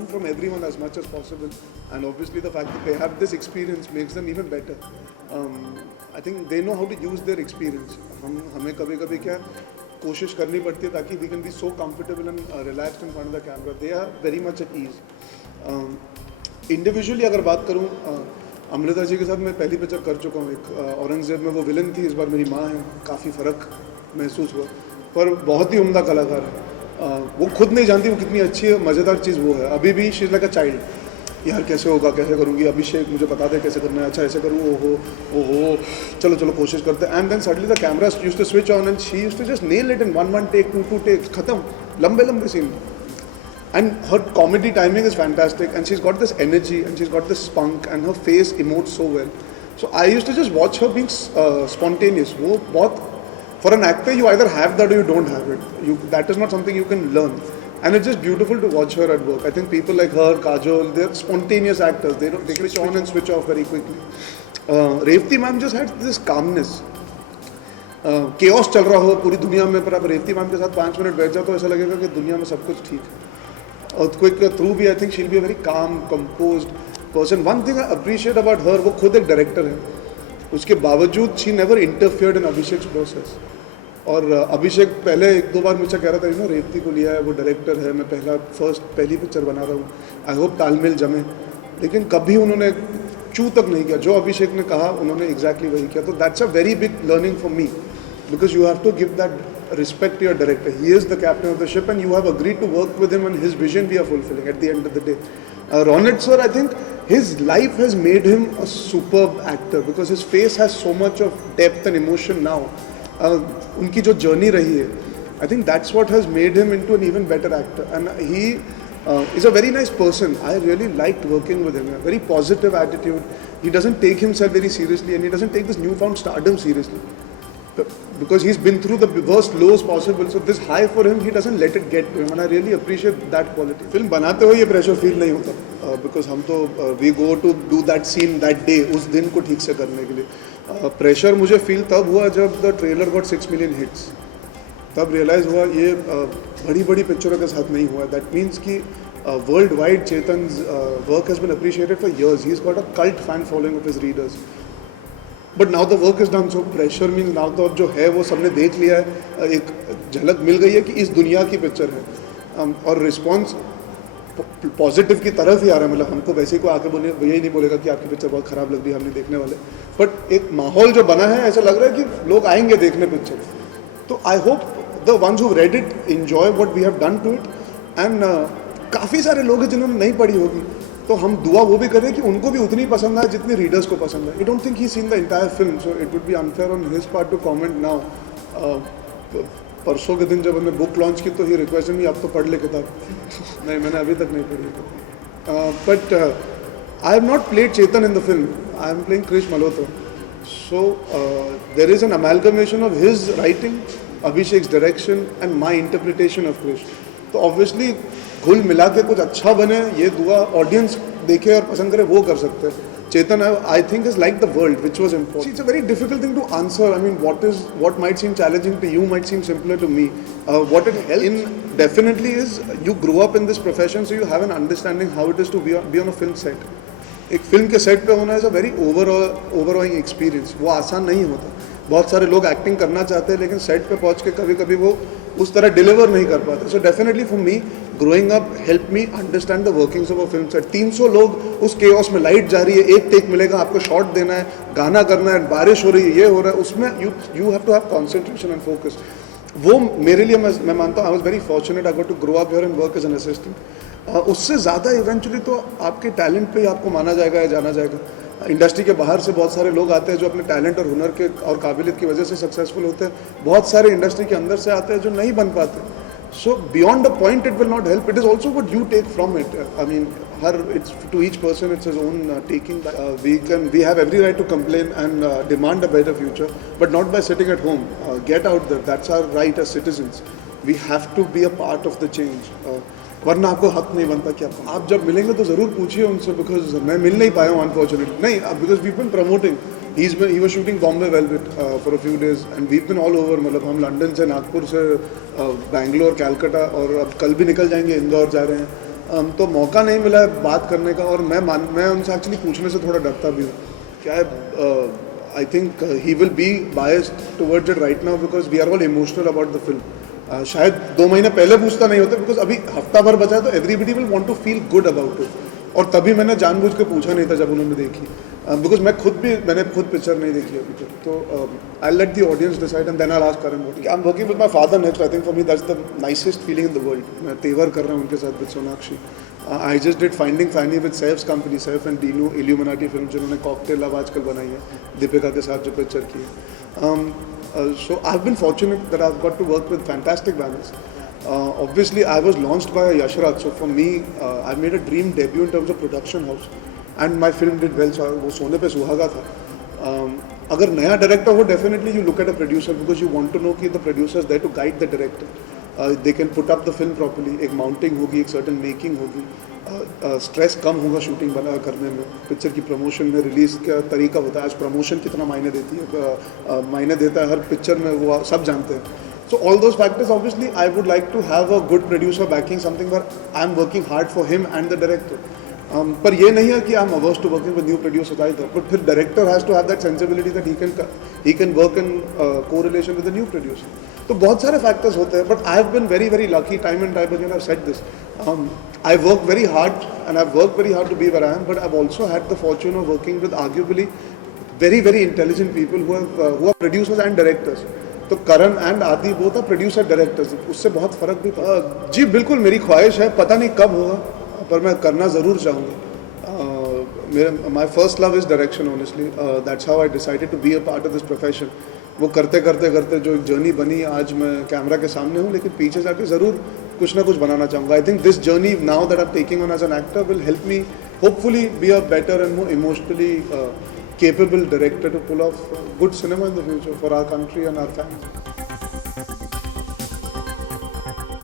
learn from everyone as much as possible, and obviously the fact that they have this experience makes them even better. I think they know how to use their experience. हमें कभी-कभी क्या कोशिश करनी पड़ती है ताकि we can be so comfortable and relaxed in front of the camera. They are very much at ease. Individually अगर बात करूँ, अमृता जी के साथ मैं पहली पिक्चर कर चुका हूँ. एक औरंगजेब में वो विलन थी, इस बार मेरी माँ है. काफ़ी फ़र्क महसूस हुआ, पर बहुत ही उम्दा कलाकार है. वो खुद नहीं जानती वो कितनी अच्छी है. मज़ेदार चीज़ वो है, अभी भी she is like a child. यार कैसे होगा, कैसे करूँगी, अभिषेक मुझे बता दे कैसे करना है, अच्छा ऐसे करूँ, ओहो चलो चलो कोशिश करते हैं. And then suddenly the camera used to switch on and she used to just nail it in one take, two takes, खत्म. लंबे सीन. And her comedy timing is fantastic, and she's got this energy, and she's got this spunk, and her face emotes so well. So I used to just watch her being spontaneous. वो बहुत, for an actor you either have that or you don't have it. That is not something you can learn, and it's just beautiful to watch her at work. I think people like her, Kajol, they're spontaneous actors. They switch on and switch off very quickly. Revati ma'am just had this calmness. chaos चल रहा हो पूरी दुनिया में, पर आप Revati ma'am के साथ 5 मिनट बैठ जाओ तो ऐसा लगेगा कि दुनिया में सब कुछ ठीक है. Earthquake के थ्रू भी I think she'll be a very calm composed person. One thing I appreciate about her, वो खुद एक डायरेक्टर है, उसके बावजूद she never interfered in Abhishek process. और अभिषेक पहले 1-2 बार मुझे कह रहा था, रेवती को लिया है, वो डायरेक्टर है, मैं पहली पिक्चर बना रहा हूँ, आई होप तालमेल जमे. लेकिन कभी उन्होंने चू तक नहीं किया. जो अभिषेक ने कहा उन्होंने एग्जैक्टली वही किया. तो that's a very big learning for me, because you have to give that respect to your director. He is the captain of the ship, and you have agreed to work with him, and his vision we are fulfilling at the end of the day. Ronit sir, I think his life has made him a superb actor because his face has so much of depth and emotion now. उनकी जो journey रही है, I think that's what has made him into an even better actor. And he is a very nice person. I really liked working with him. A very positive attitude. He doesn't take himself very seriously, and he doesn't take this newfound stardom seriously. Because he's been through the worst lows possible, so this high for him, he doesn't let it get to him, and I really appreciate that quality. Film बनाते हुए ये pressure feel नहीं होता, because हम तो we go to do that scene that day, उस दिन को ठीक से करने के लिए. Pressure मुझे feel तब हुआ जब the trailer got 6 million hits. तब realize हुआ ये बड़ी पिक्चरों के साथ नहीं हुआ. That means कि worldwide Chetan's work has been appreciated for years. He's got a cult fan following of his readers. But now the work is done. So pressure mean now तो अब जो है वो सबने देख लिया है, एक झलक मिल गई है कि इस दुनिया की पिक्चर है. और रिस्पॉन्स पॉजिटिव की तरफ ही आ रहा है. मतलब हमको वैसे ही कोई आके बोले, यही नहीं बोलेगा कि आपकी पिक्चर बहुत ख़राब लग रही है, हम नहीं देखने वाले. बट एक माहौल जो बना है, ऐसा लग रहा है कि लोग आएंगे देखने पिक्चर. तो I hope the ones who read it enjoy what we have done to it. And काफ़ी सारे लोग हैं जिन्होंने नहीं पढ़ी होगी, तो हम दुआ वो भी करें कि उनको भी उतनी पसंद आए जितनी रीडर्स को पसंद है. I don't think he seen the entire film, so it would be unfair on his part two comment now. परसों के दिन जब हमने बुक लॉन्च की तो ही रिक्वेस्ट मी आप तो पढ़ ले किताब. नहीं, मैंने अभी तक नहीं पढ़ी. But I have not played Chetan in the film. I am playing Krish Malhotra. So there is an amalgamation of his writing, Abhishek's direction and my interpretation of Krish. तो ऑब्वियसली घुल मिला के कुछ अच्छा बने, ये दुआ ऑडियंस देखे और पसंद करे वो कर सकते हैं. Chetan I think is like the world which was important. It's a very difficult thing to answer. I mean what might seem challenging to you might seem simpler to me. What it helps in definitely is you grew up in this profession, so you have an understanding how it is to be on a film set. एक film के set पे होना is a very ओवरऑइंग experience. वो आसान नहीं होता. बहुत सारे लोग एक्टिंग करना चाहते हैं लेकिन सेट पे पहुंच के कभी वो उस तरह डिलीवर नहीं कर पाते. So definitely for me growing up help me understand the workings of a film set. 300 लोग उस केओस में, लाइट जा रही है, एक टेक मिलेगा, आपको शॉट देना है, गाना करना है, बारिश हो रही है, ये हो रहा है, उसमें you have to have concentration and focus. वो मेरे लिए मैं मानता हूँ I was very fortunate. I got to grow up here and work as an assistant. उससे ज़्यादा इवेंचुअली तो आपके टैलेंट पे ही आपको माना जाएगा या जाना जाएगा. इंडस्ट्री के बाहर से बहुत सारे लोग आते हैं जो अपने टैलेंट और हुनर के और काबिलियत की वजह से सक्सेसफुल होते हैं. बहुत सारे इंडस्ट्री के अंदर से आते हैं जो नहीं बन पाते. So beyond the point it will not help. It is also what you take from it. I mean it's to each person it's his own taking. We have every right to complain and demand a better future, but not by sitting at home. Get out there. That's our right as citizens. We have to be a part of the change. वरना आपको हक नहीं बनता कि आप जब मिलेंगे तो ज़रूर पूछिए उनसे, बिकॉज मैं मिल नहीं पाया हूँ अनफॉर्चुनेटली. नहीं, because we been promoting. He was shooting Bombay Velvet for a few days and we been all over. मतलब हम लंदन से, नागपुर से, बैंगलोर, कैलकाटा, और अब कल भी निकल जाएंगे, इंदौर जा रहे हैं. तो मौका नहीं मिला है बात करने का, और मैं उनसे एक्चुअली पूछने से थोड़ा डरता भी हूँ। क्या है, I think he will be biased towards it right now because we are all emotional about the film. शायद 2 महीने पहले पूछता नहीं होता, बिकॉज अभी हफ्ता भर बचा है तो everybody will want to feel good about it, और तभी मैंने जानबूझ के पूछा नहीं था जब उन्होंने देखी, बिकॉज मैंने खुद पिक्चर नहीं देखी अभी तक। तो I let the audience decide and then I ask Karan what I am working with my father next. I think for me that's the nicest feeling in the world. मैं तेवर कर रहा हूँ उनके साथ with Sonakshi. I just did Finding Fanny with Saif's company, Saif and Dinu, Illuminati film जिन्होंने Cocktail अब आजकल बनाई है दीपिका के साथ जो पिक्चर की है। So I have been fortunate that I have got to work with fantastic banners. Obviously, I was launched by Yashraj, so for me, I made a dream debut in terms of production house, and my film did well. So वो सोने पे सुहागा था. अगर नया director हो, definitely you look at a producer because you want to know कि the producer is there to guide the director. They can put up the film properly. एक mounting होगी, एक certain making होगी. स्ट्रेस कम होगा shooting बना करने में. Picture की प्रमोशन में रिलीज़ का तरीका होता है. आज प्रमोशन कितना मायने देती है, मायने देता है हर पिक्चर में, वो सब जानते हैं. So all those factors, obviously, I would like to have a good producer backing something where I'm working hard for him and the director. पर ये नहीं है कि I'm averse to working with new producers either. But फिर director has to have that sensibility that he can work in correlation with the new producer. तो बहुत सारे factors होते हैं. But I've been very very lucky. Time and time again I've said this. I work very hard and I've worked very hard to be where I am. But I've also had the fortune of working with arguably very very intelligent people who are producers and directors. तो करण and आदि वो था producer directors, उससे बहुत फ़र्क भी पड़ा. जी बिल्कुल, मेरी ख्वाहिश है, पता नहीं कब होगा पर मैं करना ज़रूर चाहूँगा. मेरा my first love is direction honestly. That's how I decided to be a part of this profession. वो करते करते करते जो एक जर्नी बनी, आज मैं कैमरा के सामने हूँ, लेकिन पीछे जाके ज़रूर कुछ ना कुछ बनाना चाहूँगा. I think this journey now that I am taking on as an actor will help me hopefully be a better and more emotionally capable director to pull off good cinema in the future for our country and our fans.